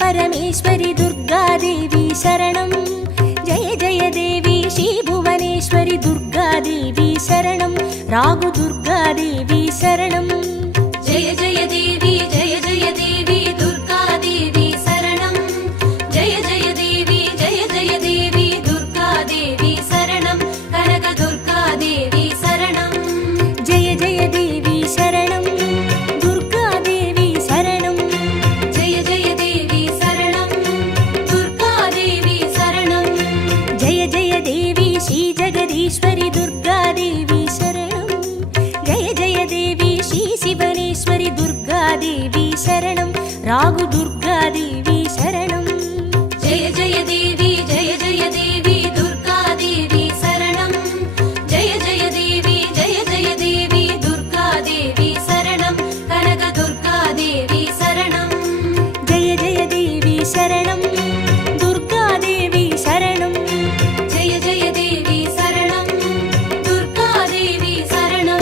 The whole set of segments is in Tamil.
परमेश्वरि दुर्गादेवी शरणं जय जय देवी श्री भुवनेश्वरि दुर्गादेवी शरणं रागु दुर्गादेवी शरणं जय जय देवी दुर्गादेवी शरणं जय जय देवी दुर्गादेवी शरणं कनक दुर्गादेवी शरणं जय जय देवी शरणं दुर्गादेवी शरणं जय जय देवी शरणं दुर्गादेवी शरणं जय जय देवी श्री जगदीश्वरि दुर्गादेवी शरणं जय जय देवी श्री शिवनेश्वरि दुर्गादेवी शरणं रागु दुर्गादेवी शरणं जय जय देवी दुर्गादेवी शरणं जय जय देवी दुर्गादेवी शरणं कनक दुर्गादेवी शरणं जय जय देवी शरणं दुर्गादेवी शरणं जय जय देवी शरणं दुर्गादेवी शरणं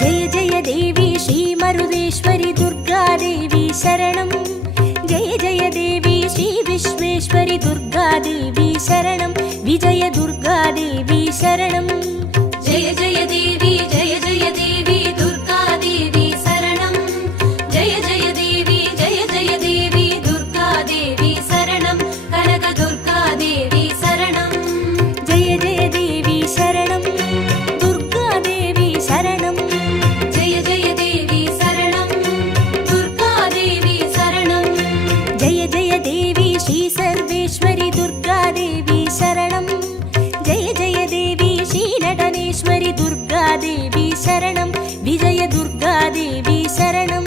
जय जय देवी श्री मरुदेश्वरि दुर्गादेवी शरणं जय जय देवी श्री विश्वेश्वरि दुर्गादेवी शरणं विजय दुर्गादेवी शरणं जय जय देवी दुर्गादेवी शरणं जय जय देवी दुर्गादेवी शरणं कनक दुर्गादेवी शरणं जय जय देवी शरणं दुर्गादेवी शरणं जय जय देवी शरणं दुर्गादेवी शरणं जय जय देवी श्री सर्वेश्वरि दुर्गादेवी शरणं जय जय देवी श्री नटनेश्वरि दुर्गादेवी शरणं विजय दुर्गादेवी शरणं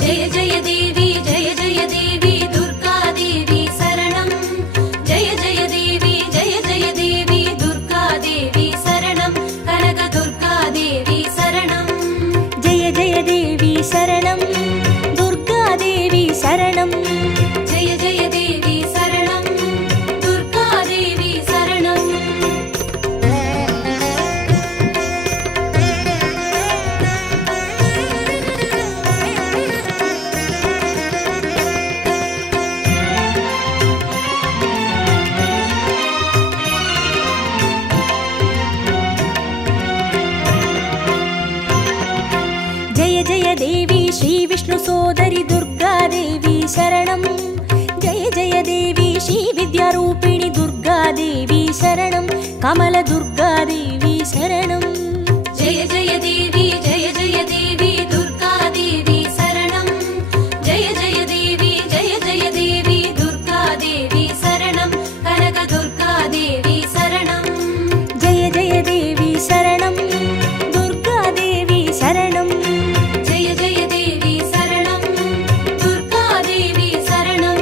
जय जय देवी दुर्गादेवी शरणं जय जय देवी दुर्गादेवी शरणं कनक दुर्गादेवी शरणं जय जय देवी शरणं दुर्गादेवी शरणं जय जय देवी शरणं दुर्गादेवी शरणं जय जय देवी श्री विष्णु सोदरि दुर्गादेवी शरणं जय जय देवी श्री विद्यारूपिणि दुर्गादेवी शरणं कमल दुर्गादेवी शरणं जय जय देवी दुर्गादेवी शरणं जय जय देवी दुर्गादेवी शरणं कनक दुर्गादेवी शरणं जय जय देवी शरणं दुर्गादेवी शरणं जय जय देवी शरणं दुर्गादेवी शरणं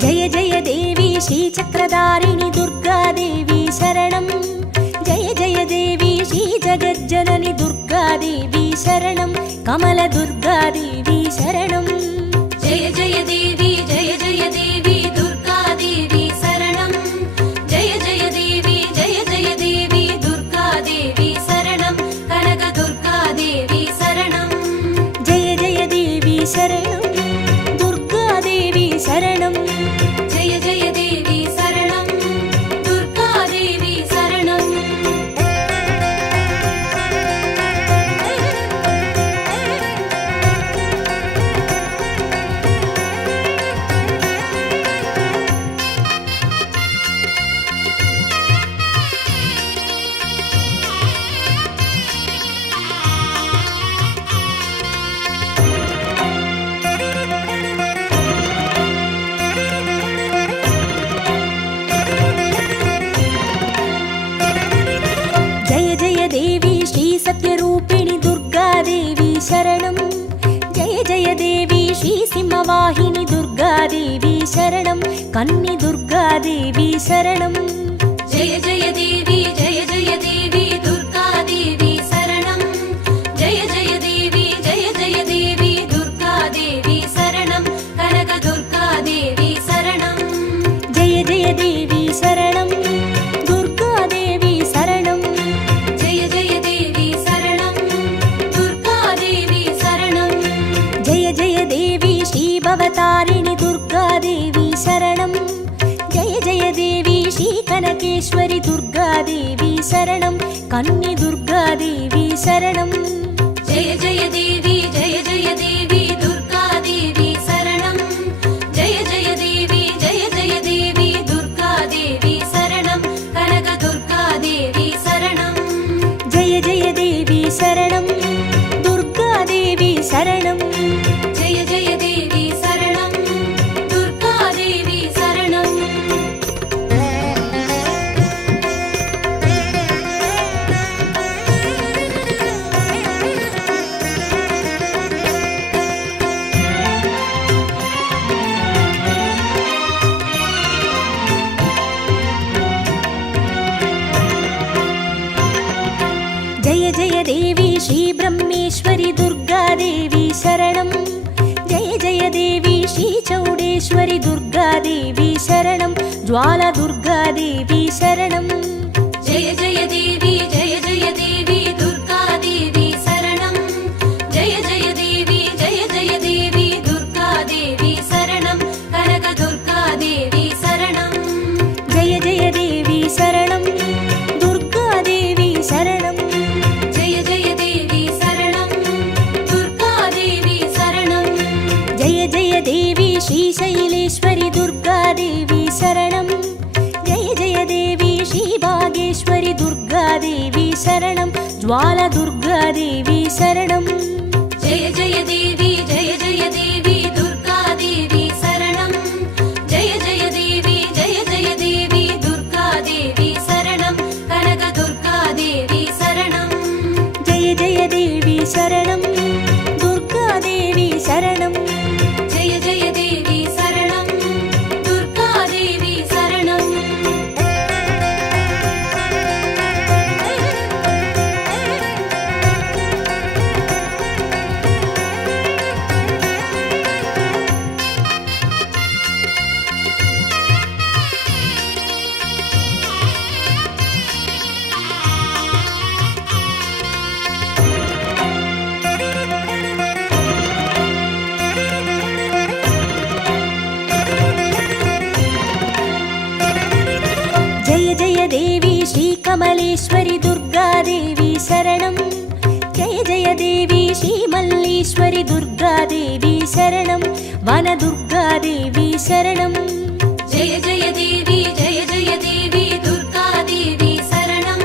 जय जय देवी श्री चक्रधारिणि दुर्गादेवी शरणं जय जय देवी श्री जगज्जननि दुर्गादेवी शरणं कमल दुर्गादेवी शरणं जय जय देवी दुर्गादेवी शरणं जय जय देवी दुर्गादेवी शरणं कनक दुर्गादेवी शरणं जय जय देवी शरणं दुर्गादेवी शरणं जय जय देवी शरणं दुर्गादेवी शरणं सत्यरूपिणि दुर्गादेवी शरणं जय जय देवी श्री सिंहवाहिनी दुर्गा दुर्गादेवी शरणं कन्नि दुर्गादेवी शरणं जय जय देवी दुर्गादेवी शरणं जय जय देवी दुर्गादेवी शरणं कनक दुर्गादेवी शरणं जय जय देवी शरणं दुर्गादेवी शरणं जय जय देवी शरणं दुर्गादेवी शरणं जय जय देवी श्रीभवतारिणि दुर्गादेवी शरणं जय जय देवी श्रीकनकेश्वरि दुर्गादेवी शरणं कन्नि दुर्गादेवी शरणं जय जय देवी दुर्गादेवी शरणं जय जय देवी दुर्गादेवी शरणं कनक दुर्गादेवी शरणं जय जय देवी शरणं दुर्गादेवी शरणं जय जय देवी शरणं दुर्गादेवी शरणं जय जय देवी श्रीब्रह्मेश्वरि दुर्गादेवी शरणं जय जय देवी श्रीचौडेश्वरि दुर्गादेवी शरणं ज्वालदुर्गादेवी शरणं जय जय देवी दुर्गादेवी शरणं जय जय देवी दुर्गादेवी शरणं कनक दुर्गादेवी शरणं जय जय देवी शरणं दुर्गादेवी शरणं जय जय देवी शरणं दुर्गादेवी शरणं जय जय देवी श्रीशैलेश्वरि दुर्गादेवी शरणं जय जय देवी श्रीबागेश्वरि दुर्गादेवी शरणं ज्वालदुर्गादेवी शरणं जय जय देवी दुर्गादेवी शरणं जय जय देवी दुर्गादेवी शरणं कनक दुर्गादेवी शरणं जय जय देवी शरणं दुर्गादेवी शरणं जय जय देवी शरणं दुर्गादेवी शरणं जय जय देवी श्रीकमलेश्वरि दुर्गादेवी शरणं जय जय देवी श्रीमल्लीश्वरि दुर्गादेवी शरणं वनदुर्गादेवी शरणं जय जय देवी दुर्गादेवी शरणं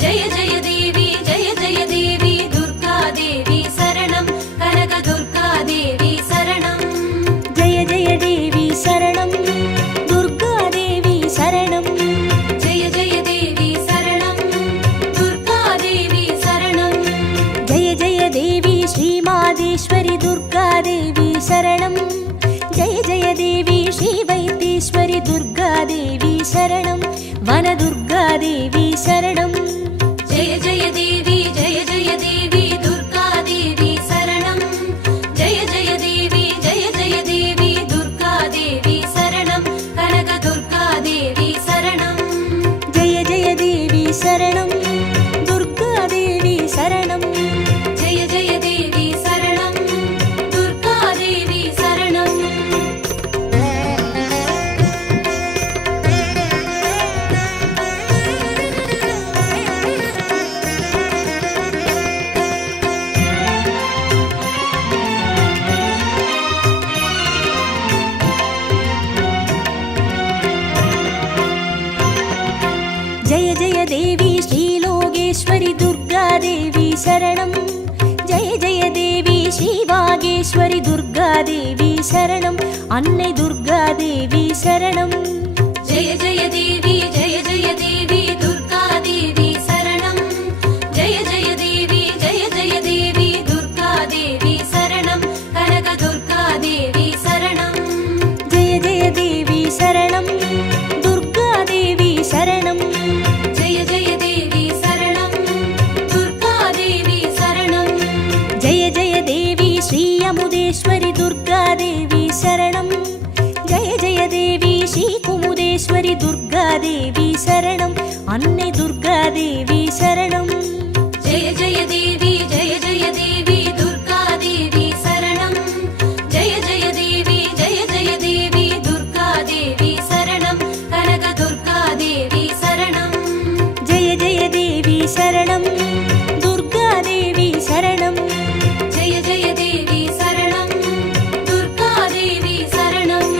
जय जय देवी दुर्गादेवी शरणं कनक दुर्गादेवी शरणं जय जय देवी शरणं दुर्गादेवी शरणं जय जय देवी शरणं दुर्गादेवी शरणं जय जय देवी श्रीमादेश्वरि दुर्गादेवी शरणं जय जय देवी श्रीवैद्येश्वरि दुर्गादेवी शरणं वनदुर्गादेवी शरणं जय जय देवी दुर्गादेवी शरणं जय जय देवी दुर्गादेवी शरणं कनक दुर्गादेवी शरणं जय जय देवी शरणं दुर्गादेवी शरणं जय जय देवी शरणं दुर्गादेवी शरणं जय जय देवी श्रीलोकेश्वरि दुर्गादेवी शरणं जय जय देवी श्रीवागेश्वरि दुर्गादेवी शरणं अन्नै दुर्गादेवी शरणं जय जय देवी दुर्गादेवी शरणं जय जय देवी दुर्गादेवी शरणं कनक दुर्गादेवी शरणं துர்காதேவி சரணம் அன்னை துர்காதேவி சரணம் ஜெய ஜெய தேவி ஜெய ஜெய தேவி துர்கா தேவி சரணம் ஜெய ஜெய தேவி ஜெய ஜெய தேவி துர்கா தேவி சரணம் கனக துர்கா தேவி சரணம் ஜெய ஜெய தேவி சரணம் துர்காதேவி சரணம் ஜெய ஜெய தேவி சரணம் துர்கா தேவி சரணம்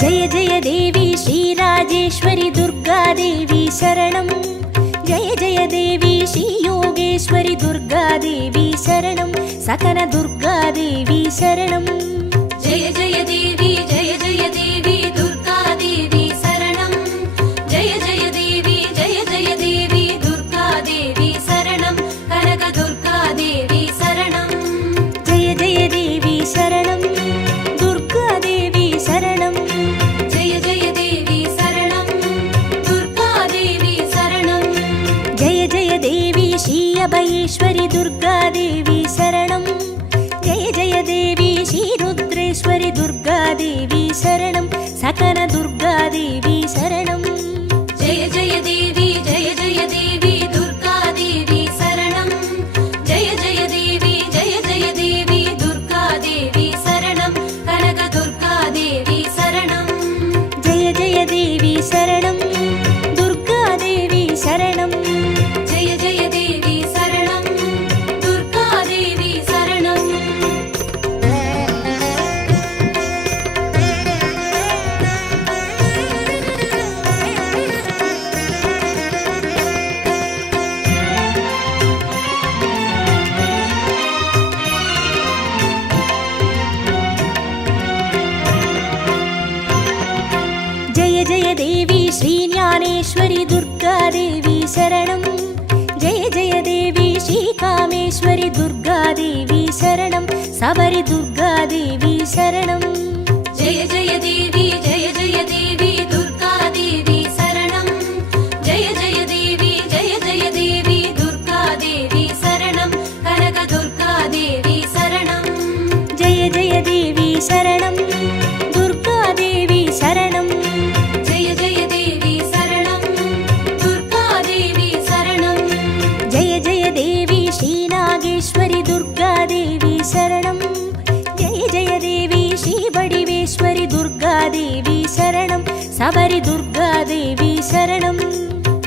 ஜெய ஜெய தேவி ஸ்ரீராஜேஸ்வரி துர்காதேவி சரணம் ஜெய ஜெய தேவி ஸ்ரீ யோகேஸ்வரி துர்காதேவி சரணம் சகன துர்காதேவி சரணம் ஜெய ஜெய தேவி ஜெய ஜெய தேவி துர்கா தேவி சரணம் ஜெய ஜெய தேவி ஜெய ஜெய தேவி துர்கா தேவி சரணம் கனக துர்கா தேவி சரணம் ஜெய ஜெய தேவி சரணம் துர்காதேவி சரணம் ஜெய ஜெய தேவி சரணம் துர்கா தேவி சரணம் ஜெய ஜெய தேவி ஸ்ரீ அபயேஸ்வரி துர்காதேவி சரணம் ஜெய ஜெய தேவி ஸ்ரீ ருத்ரேஸ்வரி துர்காதேவி சரணம் சகன துர்காதேவி சரணம் ஜெய ஜெய தேவி ஜெய ஜெய தேவி துர்கா தேவி சரணம் ஜெய ஜெய தேவி ஜெய ஜெய தேவி துர்கா தேவி சரணம் கனக துர்கா தேவி சரணம் ஜெய ஜெய தேவி சரணம் துர்காதேவி சரணம் ஜெய ஜெய தேவி சரணம் துர்கா தேவி சரணம் ஜெய ஜெய தேவி ஸ்ரீ ஞானேஸ்வரி துர்காதேவி சரணம் ஜெய ஜெய தேவி ஸ்ரீ காமேஸ்வரி துர்காதேவி சரணம் சபரி துர்காதேவி சரணம் ஜெய ஜெய தேவி ஜெய ஜெய தேவி துர்கா தேவி சரணம் ஜெய ஜெய தேவி ஜெய ஜெய தேவி துர்கா தேவி சரணம் கனக துர்கா தேவி சரணம் ஜெய ஜெய தேவி சரணம் துர்காதேவி சரணம் ஜெய ஜெய தேவி சரணம் துர்கா தேவி சரணம் ஜெய ஜெய தேவி ஸ்ரீ நாகேஸ்வரி துர்காதேவி சரணம் ஜெய ஜெய தேவி ஸ்ரீ வடிவேஸ்வரி துர்காதேவி சரணம் சபரி துர்காதேவி சரணம்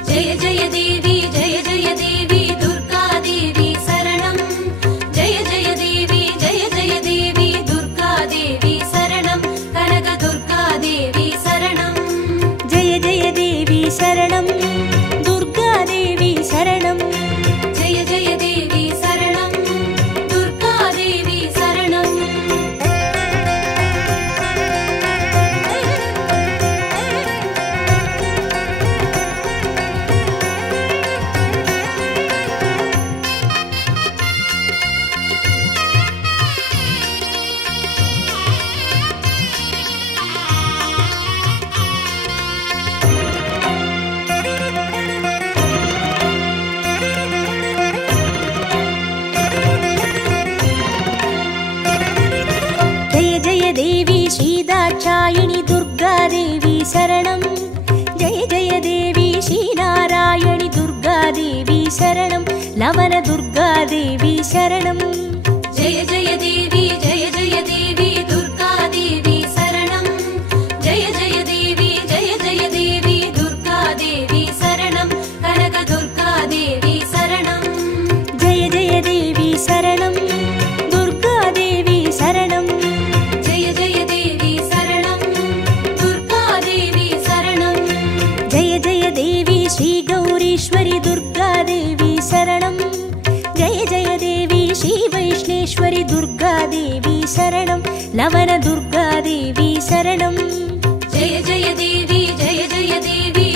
ஜெய ஜெய தேவி ஜெய ஜெய தேவி துர்கா தேவி சரணம் ஜெய ஜெய தேவி ஜெய ஜெய தேவி துர்கா தேவி சரணம் கனக துர்கா தேவி சரணம் ஜெய ஜெய தேவி சரணம் துர்காதேவி சரணம் ஜெய ஜெய தேவி சரணம் துர்கா தேவி சரணம் ஜெய ஜெய தேவி ஸ்ரீ தாட்சாயினி துர்காதேவி சரணம் ஜெய ஜெய தேவி ஸ்ரீ நாராயணி துர்காதேவி சரணம் லவன துர்காதேவி சரணம் ஜெய ஜெய தேவி ஜெய ஜெய தேவி துர்கா தேவி சரணம் ஜெய ஜெய தேவி ஜெய ஜெய தேவி துர்கா தேவி சரணம் கனக துர்கா தேவி சரணம் ஜெய ஜெய தேவி சரணம் துர்காதேவி சரணம் ஜெய ஜெய தேவி சரணம் துர்கா தேவி சரணம் ஜெய ஜெய தேவி ஸ்ரீ கௌரீஸ்வரி துர்காதேவி சரணம் ஜெய ஜெய தேவி ஸ்ரீ வைஷ்ணேஸ்வரி துர்காதேவி சரணம் லவன துர்காதேவி சரணம் ஜெய ஜெய தேவி ஜெய ஜெய தேவி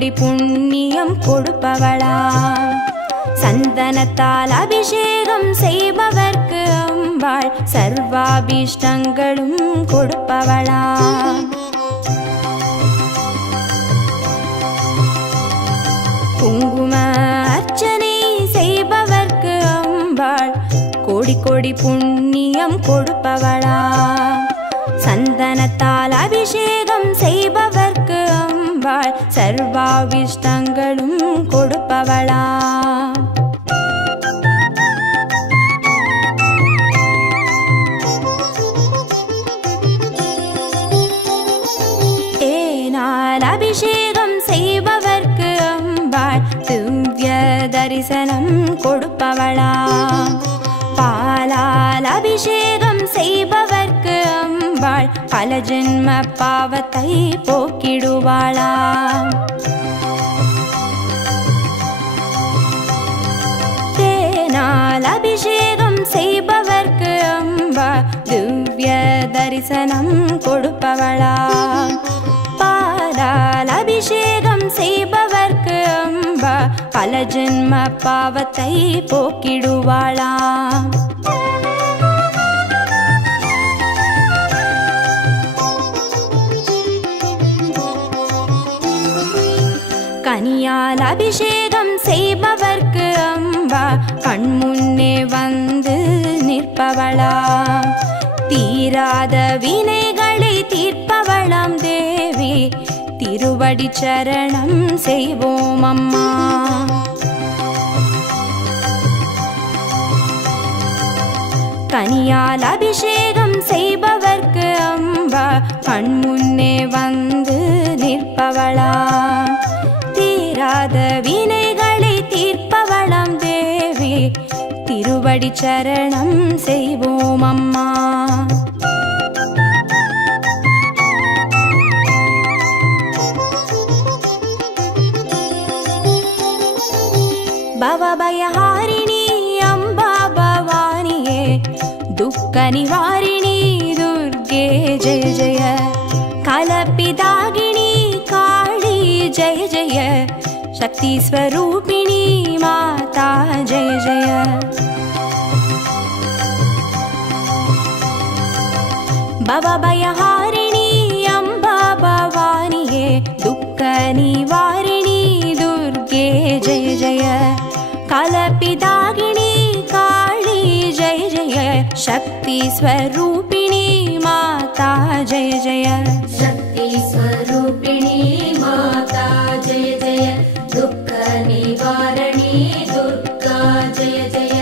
கோடி புண்ணியம் கொடுப்பவளா சந்தனத்தால் அபிஷேகம் செய்பவர்க்கு அம்பாள் சர்வாபீஷ்டங்களும் கொடுப்பவளா குங்கும அர்ச்சனை செய்பவர்க்கு அம்பாள் கோடி கோடி புண்ணியம் கொடுப்பவளா சந்தனத்தால் அபிஷேகம் செய்பவர்க்கு அம்பாள் சர்வாவிஷ்டங்களும் கொடுப்பவளா தேனால் அபிஷேகம் செய்பவர்க்கு அம்பாள் திவ்ய தரிசனம் கொடுப்பவளா பாலால் அபிஷேகம் செய்பவர்க்கு அம்பாள் பல ஜென்ம பாவத்தை போக்கிடுவாளா தேனால் அபிஷேகம் செய்பவர்க்கு அம்பாள் திவ்ய தரிசனம் கொடுப்பவளா பாலால் அபிஷேகம் செய்பவர்க்கு அம்பா பல ஜென்ம பாவத்தை போக்கிடுவாளா கனியால் அபிஷேகம் செய்பவர்க்கு அம்பா கண்முன்னே வந்து நிற்பவளா தீராத வினைகளை தீர்ப்பவளாம் தேவி திருவடி சரணம் செய்வோம் அம்மா கனியால் அபிஷேகம் செய்பவர்க்கு அம்பா கண்முன்னே வந்து நிற்பவளா தீராத வினைகளை தீர்ப்பவளாம் தேவி திருவடி சரணம் செய்வோம் அம்மா பவபயஹாரிணி அம்பா பவானியே துக்க நிவாரிணி துர்கே ஜெய ஜெய கலப்பிதாகினி காளி ஜெய ஜெய சக்தி ஸ்வரூபிணி மாதா ஜெய ஜெய பவபயஹாரிணி அம்பா பவானியே துக்க நிவாரிணி துர்கே ஜெய ஜெய கலப்பிதாகினி காளி ஜெய ஜெய சக்தி ஸ்வரூபிணி மாதா ஜெய ஜெய शक्ति स्वरूपिणी माता जय जय दुःख निवारणी दुर्गा जय जय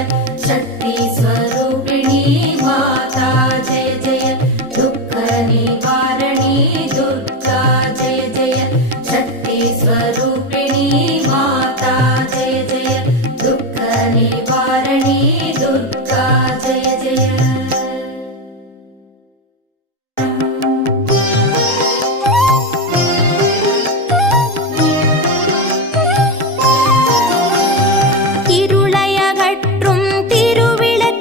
शक्ति स्वरूपिणी माता जय जय दुःख निवारणी दुर्गा जय जय शक्ति स्वरूपिणी माता जय जय दुःख निवारणी दुर्गा जय जय இருளயகற்றும் திருவிளக்கேற்றிய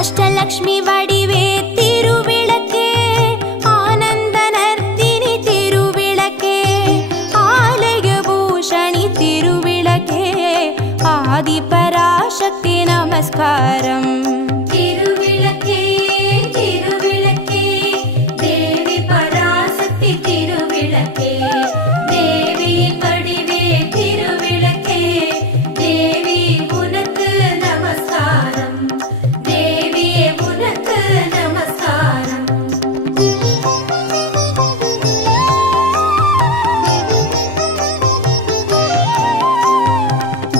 அஷ்டலக்ஷ்மி வடிவே திருவிளக்கே, ஆனந்த நர்த்தினி திருவிளக்கே, ஆலய பூஷணி திருவிளக்கே, ஆதி பராசக்தி நமஸ்காரம். திருவிளக்கே திருவிளக்கே தேவி பராசக்தி திருவிளக்கே, தேவியின் வடிவே திருவிளக்கே, தேவி உனக்கு நமஸ்காரம், தேவியே உனக்கு நமஸ்காரம்.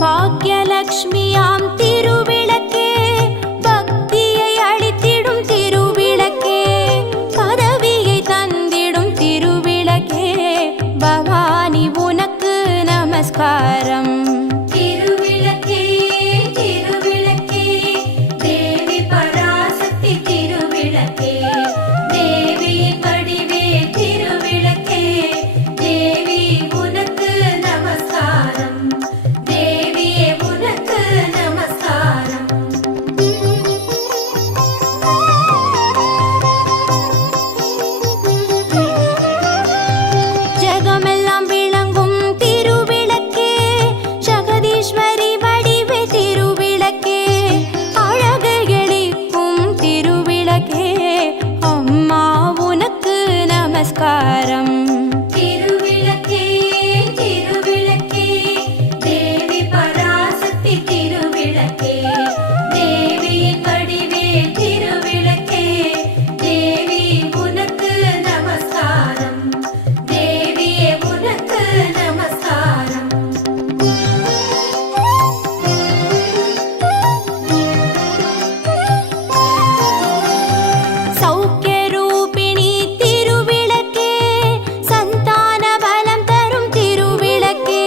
பாக்யலக்ஷ்மியாம் திருவிளக்கே, பக்தியை அளித்திடும் திருவிளக்கே, பதவியை தந்திடும் திருவிளக்கே, பவானி உனக்கு நமஸ்காரம். திருவிளக்கே திருவிளக்கே தேவி பராசக்தி திருவிளக்கே, தேவியின் வடிவே திருவிளக்கே, தேவி உனக்கு நமஸ்காரம், தேவியே உனக்கு நமஸ்காரம். ஜகமெல்லாம் விளங்கும் திருவிளக்கே, ஜெகதீஸ்வரி வடிவே திருவிளக்கே, அழகு எளிக்கும் திருவிளக்கே, அம்மா உனக்கு நமஸ்காரம். திருவிளக்கே திருவிளக்கே தேவி பராசக்தி திருவிளக்கே, தேவியின் வடிவே திருவிளக்கே, தேவி உனக்கு நமஸ்காரம், தேவியே உனக்கு நமஸ்காரம். சௌக்கிய ரூபிணி திருவிளக்கே, சந்தான பலம் தரும் திருவிளக்கே,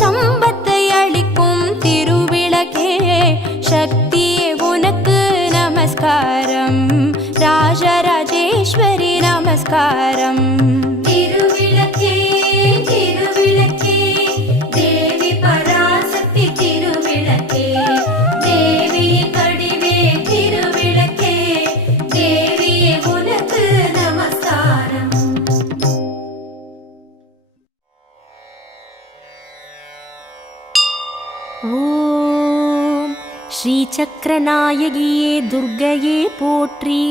சம்பத்தை அளிக்கும் திருவிளக்கே, சக்தியே உனக்கு நமஸ்காரம், ராஜராஜேஸ்வரி நமஸ்காரம். திருவிளக்கே திருவிளக்கே தேவி பராசக்தி திருவிளக்கே, தேவியின் வடிவே திருவிளக்கே, தேவியே உனக்கு நமஸ்காரம். ஓம் ஸ்ரீ சக்கரநாயகியே துர்க்கையே போற்றி.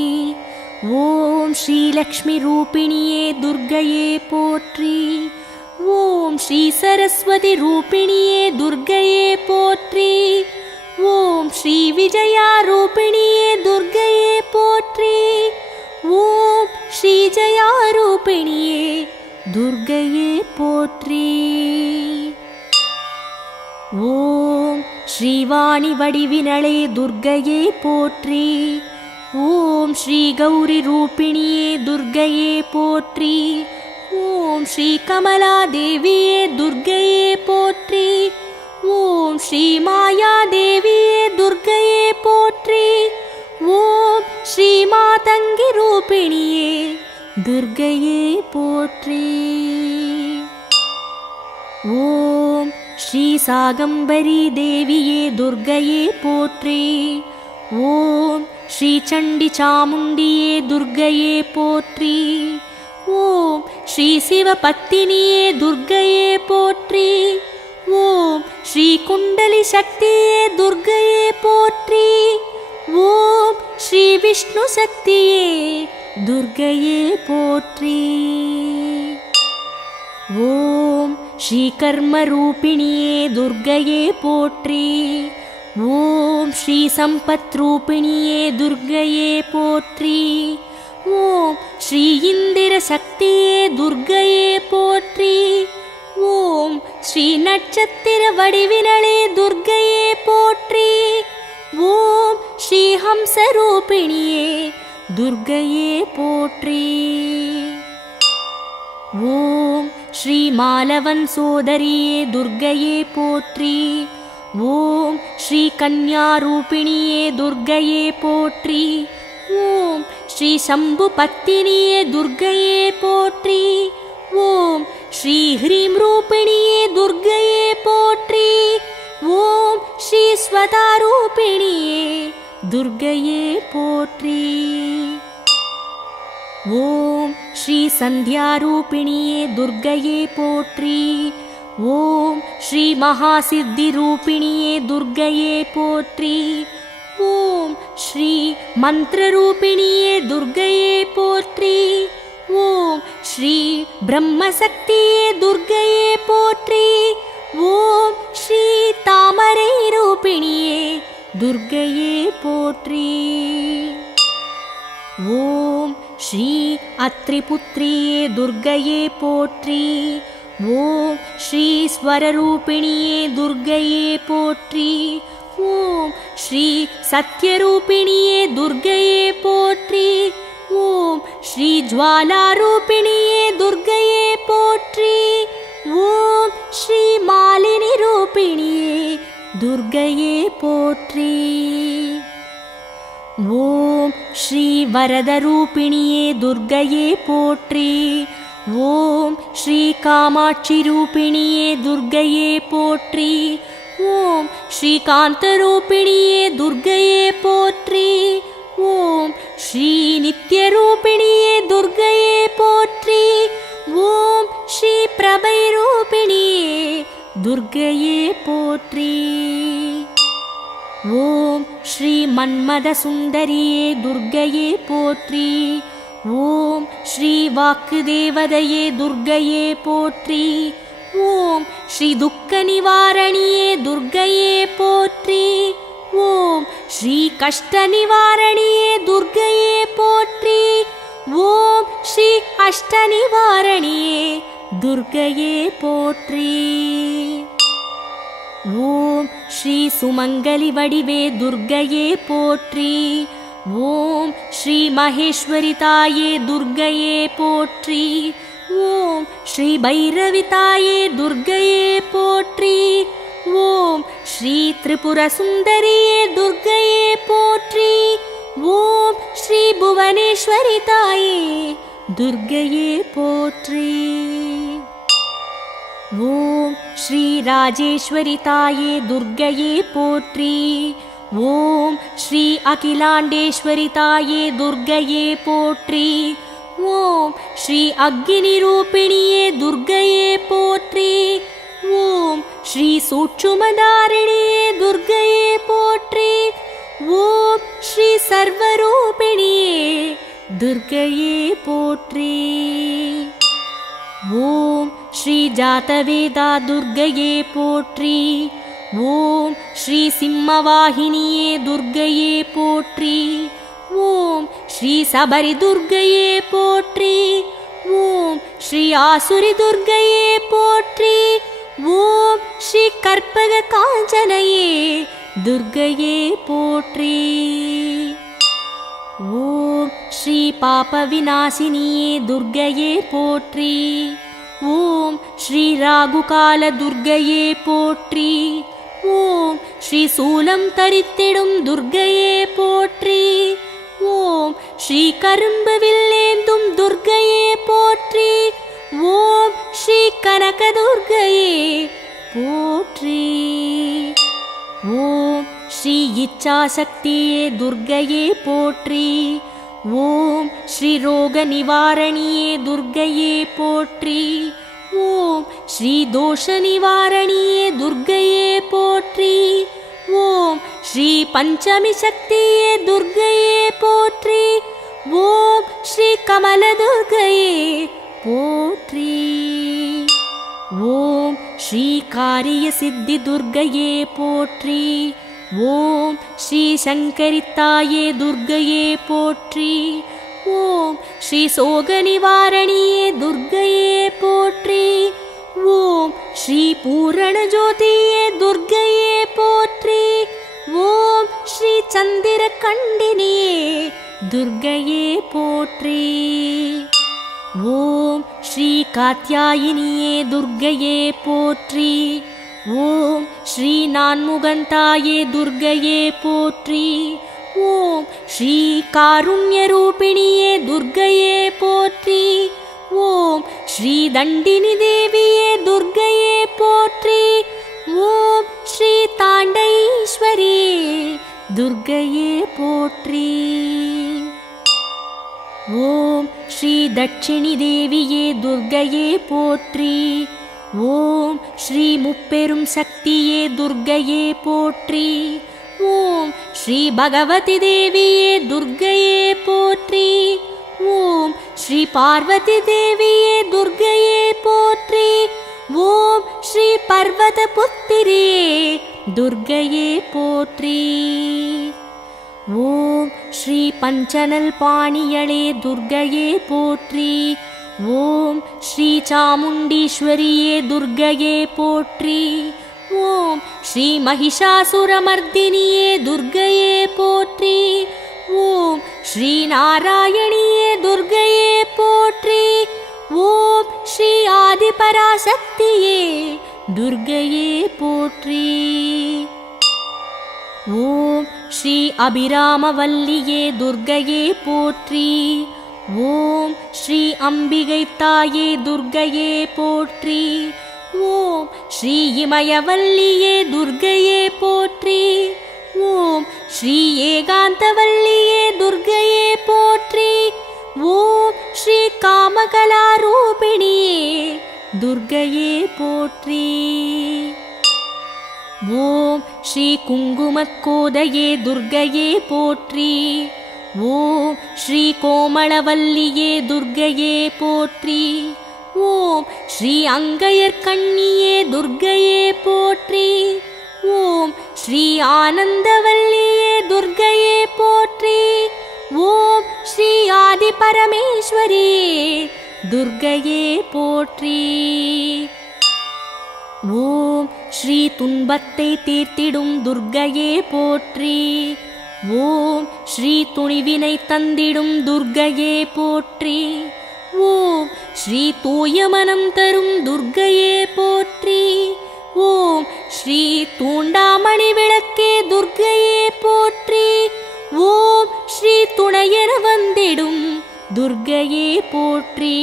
ஓம் ஸ்ரீ லக்ஷ்மி ரூபிணியே துர்க்கையே போற்றி. ஓம் ஸ்ரீ சரஸ்வதி ரூபிணியே துர்க்கையே போற்றி. ஓம் ஸ்ரீ விஜயா ரூபிணியே துர்க்கையே போற்றி. ஓம் ஸ்ரீ ஜயா ரூபிணியே துர்க்கையே போற்றி. ஓம் ஸ்ரீவாணி வடிவினளே துர்க்கையே போற்றி. ஓம் ஸ்ரீ கௌரி ரூபிணியே துர்க்கையே போற்றி. ஓம் ஸ்ரீ கமலா தேவியே துர்க்கையே போற்றி. ஓம் ஸ்ரீ மாயா தேவியே துர்க்கையே போற்றி. ஓம் ஸ்ரீ மாதங்கி ரூபிணியே துர்க்கையே போற்றி. ஓம் ஸ்ரீ சாகம்பரி தேவியே துர்க்கையே போற்றி. ஓம் ஸ்ரீ சண்டி சாமுண்டியே துர்க்கையே போற்றி. ஓம் ஸ்ரீ சிவபத்தினியே துர்க்கையே போற்றி. ஓம் ஸ்ரீ குண்டலி சக்தியே துர்க்கையே போற்றி. ஓம் ஸ்ரீ விஷ்ணு சக்தியே துர்க்கையே போற்றி. ஓம் ஸ்ரீ கர்மரூபிணியே துர்க்கையே போற்றி. ஓம் ஸ்ரீ சம்பத் ரூபிணியே துர்க்கையே போற்றி. ஓம் ஸ்ரீ இந்திர சக்தியே துர்க்கையே போற்றி. ஓம் ஸ்ரீ நட்சத்திர வடிவினளே துர்க்கையே போற்றி. ஓம் ஸ்ரீ ஹம்ச ரூபிணியே துர்க்கையே போற்றி. ஓம் ஸ்ரீ மாலவன் சோதரியே துர்க்கையே போற்றி. ஓம் ஸ்ரீ கன்யா ரூபிணியே துர்க்கையே போற்றி. ஓம் ஸ்ரீ சம்பு பத்தினியே துர்க்கையே போற்றி. ஓம் ஸ்ரீ ஹ்ரீம் ரூபிணியே துர்க்கையே போற்றி. ஓம் ஸ்ரீ ஸ்வதா ரூபிணியே துர்க்கையே போற்றி. ஓம் ஸ்ரீ சந்தியாரூபிணியே துர்க்கையே போற்றி. ஓம் ஸ்ரீ மகாசித்தி ரூபிணியே துர்க்கையே போற்றி. ஓம் ஸ்ரீ மந்திரரூபிணியே துர்க்கையே போற்றி. ஓம் ஸ்ரீ பிரம்மசக்தியே துர்க்கையே போற்றி. ஓம் ஸ்ரீ தாமரை ரூபிணியே துர்க்கையே போற்றி. ஓம் ஸ்ரீ அத்ரிபுத்ரியே துர்க்கையே போற்றி. ஓம் ஸ்ரீ ஸ்வரரூபிணியே துர்க்கையே போற்றி. ஓம் ஸ்ரீ சத்யரூபிணியே துர்க்கையே போற்றி. ஓம் ஸ்ரீ ஜ்வாலாரூபிணியே துர்க்கையே போற்றி. ஓம் ஸ்ரீ மாலினி ரூபிணியே துர்க்கையே போற்றி. ஓம் ஸ்ரீ வரதரூபிணியே துர்க்கையே போற்றி. ஓம் ஸ்ரீ காமாட்சி ரூபிணியே துர்க்கையே போற்றி. ஓம் ஸ்ரீ காந்தரூபிணியே துர்க்கையே போற்றி. ஓம் ஸ்ரீ நித்யரூபிணியே துர்க்கையே போற்றி. ஓம் ஸ்ரீ பிரபை ரூபிணியே துர்க்கையே போற்றி. ஓம் ஸ்ரீ மன்மத சுந்தரியே துர்க்கையே போற்றி. ஓம் ஸ்ரீ வாக்கு தேவதையே துர்க்கையே போற்றி. ஓம் ஸ்ரீ துக்க நிவாரணியே துர்க்கையே போற்றி. ஓம் ஸ்ரீ கஷ்ட நிவாரணியே துர்க்கையே போற்றி. ஓம் ஸ்ரீ அஷ்ட நிவாரணியே துர்க்கையே போற்றி. ஓம் ஸ்ரீ சுமங்கலி வடிவே துர்க்கையே போற்றி. ஓம் ஸ்ரீ மகேஸ்வரி தாயே துர்க்கையே போற்றி. ஓம் ஸ்ரீ பைரவி தாயே துர்க்கையே போற்றி. ஓம் ஸ்ரீ திரிபுர சுந்தரியே துர்க்கையே போற்றி. ஓம் ஸ்ரீ புவனேஸ்வரி தாயே துர்க்கையே போற்றி. ஓம் ஸ்ரீ ராஜேஸ்வரி தாயே துர்க்கையே போற்றி. ஓம் ஸ்ரீ அகிலாண்டேஸ்வரி தாயே துர்க்கையே போற்றி. ஓம் ஸ்ரீ அக்னி ரூபிணியே துர்க்கையே போற்றி. ஓம் ஸ்ரீ சூட்சுமதாரிணியே துர்க்கையே போற்றி. ஓம் ஸ்ரீ சர்வரூபிணியே துர்க்கையே போற்றி. ஓம் ஸ்ரீ ஜாதவேதா துர்க்கையே போற்றி. ஓம் ஸ்ரீ சிம்மவாகினியே துர்க்கையே போற்றி. ஓம் ஸ்ரீ சபரி துர்க்கையே போற்றி. ஓம் ஸ்ரீ ஆசுரி துர்க்கையே போற்றி. ஓம் ஸ்ரீ கற்பக காஞ்சனையே துர்க்கையே போற்றி. ஓம் ஸ்ரீ பாப விநாசினியே துர்க்கையே போற்றி. ஓம் ஸ்ரீ ராகுகால துர்க்கையே போற்றி. ஓம் ஸ்ரீ சூலம் தரித்திடும் துர்க்கையே போற்றி. ஓம் ஸ்ரீ கரும்பு வில்லேந்தும் துர்க்கையே போற்றி. ஓம் ஸ்ரீ கனக துர்க்கையே போற்றி. ஓம் ஸ்ரீ இச்சாசக்தியே துர்க்கையே போற்றி. ஓம் ஸ்ரீ ரோக நிவாரணியே துர்க்கையே போற்றி. ஓம் ஸ்ரீ தோஷ நிவாரணியே துர்க்கையே போற்றி. ஓம் ஸ்ரீ பஞ்சமி சக்தியே துர்க்கையே போற்றி. ஓம் ஸ்ரீ கமல துர்க்கையே போற்றி. ஓம் ஸ்ரீ காரிய சித்தி துர்க்கையே போற்றி. ஓம் ஸ்ரீ சங்கரித்தாயே துர்க்கையே போற்றி. ஓம் ஸ்ரீ சோக நிவாரணியே துர்க்கையே போற்றி. ஓம் ஸ்ரீ பூரண ஜோதியே துர்க்கையே போற்றி. ஓம் ஸ்ரீ சந்திர கண்டினியே துர்க்கையே போற்றி. ஓம் ஸ்ரீ காத்யாயினியே துர்க்கையே போற்றி. ஓம் ஸ்ரீ நான்முகந்தாயே துர்க்கையே போற்றி. ஓம் ஸ்ரீ காருண்ய ரூபிணியே துர்க்கையே போற்றி. ஓம் ஸ்ரீ தண்டினி தேவியே துர்க்கையே போற்றி. ஓம் ஸ்ரீ தாண்டைஸ்வரியே துர்க்கையே போற்றி. ஓம் ஸ்ரீ தட்சிணி தேவியே துர்க்கையே போற்றி. ஓம் ஸ்ரீ முப்பெரும் சக்தியே துர்க்கையே போற்றி. ஓம் ஸ்ரீ பகவதி தேவியே துர்க்கையே போற்றி. ஓம் ஸ்ரீ பார்வதி தேவியே துர்க்கையே போற்றி. ஓம் ஸ்ரீ பர்வத புத்திரியே துர்க்கையே போற்றி. ஓம் ஸ்ரீ பஞ்சனல் பாணியளே துர்க்கையே போற்றி. ஓம் ஸ்ரீ சாமுண்டீஸ்வரியே துர்க்கையே போற்றி. ஓம் ஸ்ரீ மகிஷாசுரமர்தினியே துர்க்கையே போற்றி. ஓம் ஸ்ரீ நாராயணியே துர்க்கையே போற்றி. ஓம் ஸ்ரீ ஆதிபராசக்தியே துர்க்கையே போற்றி. ஓம் ஸ்ரீ அபிராமவல்லியே துர்க்கையே போற்றி. ஓம் ஸ்ரீ அம்பிகை தாயே துர்க்கையே போற்றி. ஓம் ஸ்ரீ இமயவல்லியே துர்க்கையே போற்றி. ஓம் ஸ்ரீ ஏகாந்தவல்லியே துர்க்கையே போற்றி. ஓம் ஸ்ரீ காமகலாரூபிணியே துர்க்கையே போற்றி. ஓம் ஸ்ரீ குங்குமக்கோதையே துர்க்கையே போற்றி. ஓம் ஸ்ரீ கோமளவல்லியே துர்க்கையே போற்றி. ஓம் ஸ்ரீ அங்கையர்கண்ணியே துர்க்கையே போற்றி. ஓம் ஸ்ரீ ஆனந்தவல்லியே துர்க்கையே போற்றி. ஓம் ஸ்ரீ ஆதிபரமேஸ்வரியே துர்க்கையே போற்றி. ஓம் ஸ்ரீ துன்பத்தை தீர்த்திடும் துர்க்கையே போற்றி. ஓம் ஸ்ரீ துணிவினை தந்திடும் துர்க்கையே போற்றி. ஓம் ஸ்ரீ தூய மனம் தரும் துர்க்கையே போற்றி. ஓம் ஸ்ரீ தூண்டாமணி விளக்கே துர்க்கையே போற்றி. ஓம் ஸ்ரீ துணையென வந்திடும் துர்க்கையே போற்றி.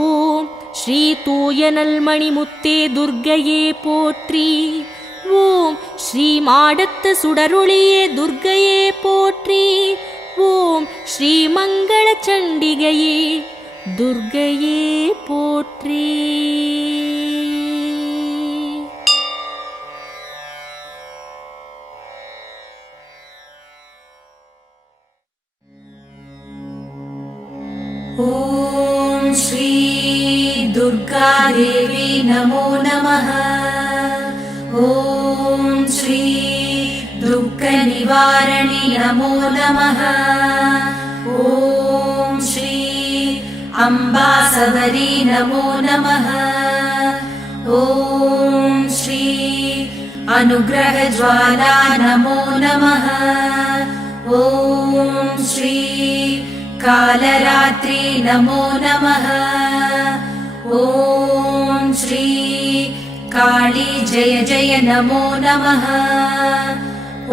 ஓம் ஸ்ரீ தூய நல்மணி முத்தே துர்க்கையே போற்றி. ஓம் ஸ்ரீ மாடத்து சுடரொளியே துர்க்கையே போற்றி. ஓம் ஸ்ரீ மங்கள சண்டிகையே துர்க்கையே போற்றி. ॐ श्री दुर्गा देवी नमो नमः. ॐ श्री दुःखनिवारणि नमो नमः. ॐ श्री अम्बासवरी नमो नमः. ॐ श्री अनुग्रहज्वाला नमो नमः. ॐ श्री कालरात्रि नमो नमः. ॐ श्री काली जय जय नमो नमः.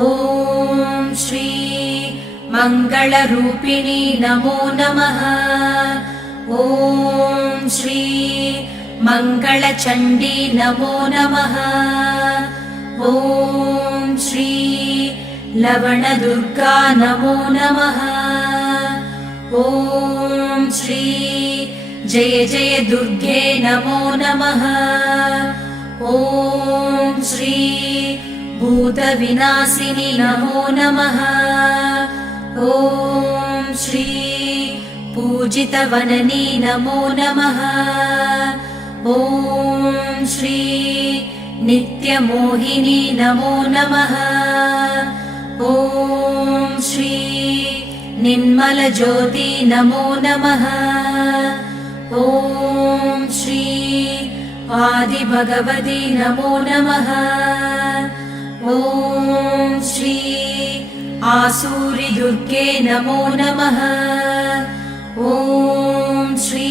ॐ श्री मङ्गलरूपिणी नमो नमः. ॐ श्री मङ्गलचण्डी नमो नमः. ॐ श्री लवणदुर्गा नमो नमः. ॐ श्री जय जय दुर्गे नमो नमः. ॐ श्री भूतविनाशिनि नमो नमः. ॐ श्री पूजितवननी नमो नमः. ॐ श्री नित्यमोहिनी नमो नमः. ॐ श्री निर्मलज्योति नमो नमः. ॐ श्री आदिभगवती नमो नमः. ॐ श्री आसूरि दुर्गे नमो नमः. ॐ श्री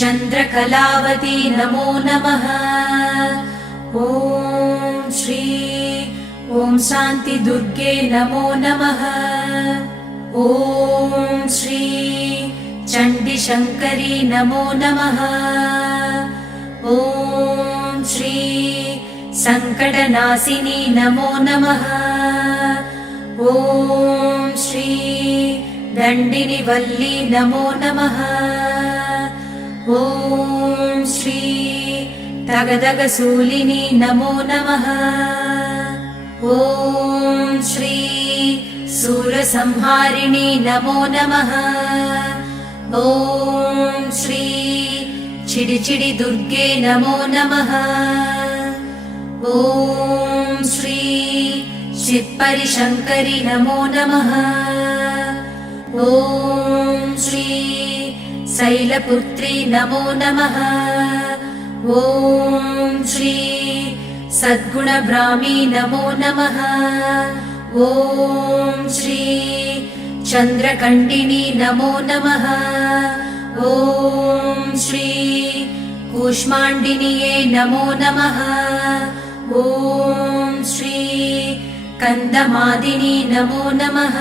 चन्द्रकलावती नमो नमः. ॐ श्री ॐ शान्ति दुर्गे नमो नमः. ॐ श्री चण्डीशङ्करी नमो नमः. ॐ श्री सङ्कटनाशिनी नमो नमः. ॐ श्री दण्डिनि वल्ली नमो नमः। ॐ श्री तगदगसूलिनी नमो नमः। ॐ श्री सूरसंहारिणी नमो नमः। ॐ श्री चिडिचिडि दुर्गे नमो नमः। ॐ श्री चित्परिशङ्करि नमो नमः। ॐ श्री शैलपुत्री नमो नमः। ॐ श्री सद्गुणब्राह्मी नमो नमः। ॐ श्री चन्द्रकण्डिनी नमो नमः। ॐ श्री कूष्माण्डिन्यै नमो नमः। ॐ श्री कन्दमादिनी नमो नमः।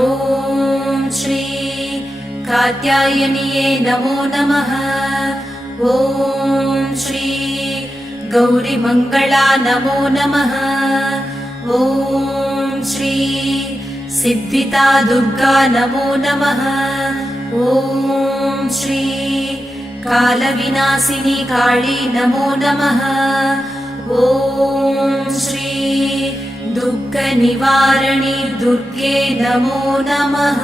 ॐ श्री कात्यायन्यै नमो नमः। ॐ श्री गौरीमङ्गला नमो नमः। ॐ श्री सिद्धिता दुर्गा नमो नमः। ॐ श्री कालविनाशिनी काली नमो नमः। ॐ श्री दुःखनिवारिणी दुर्गे नमो नमः।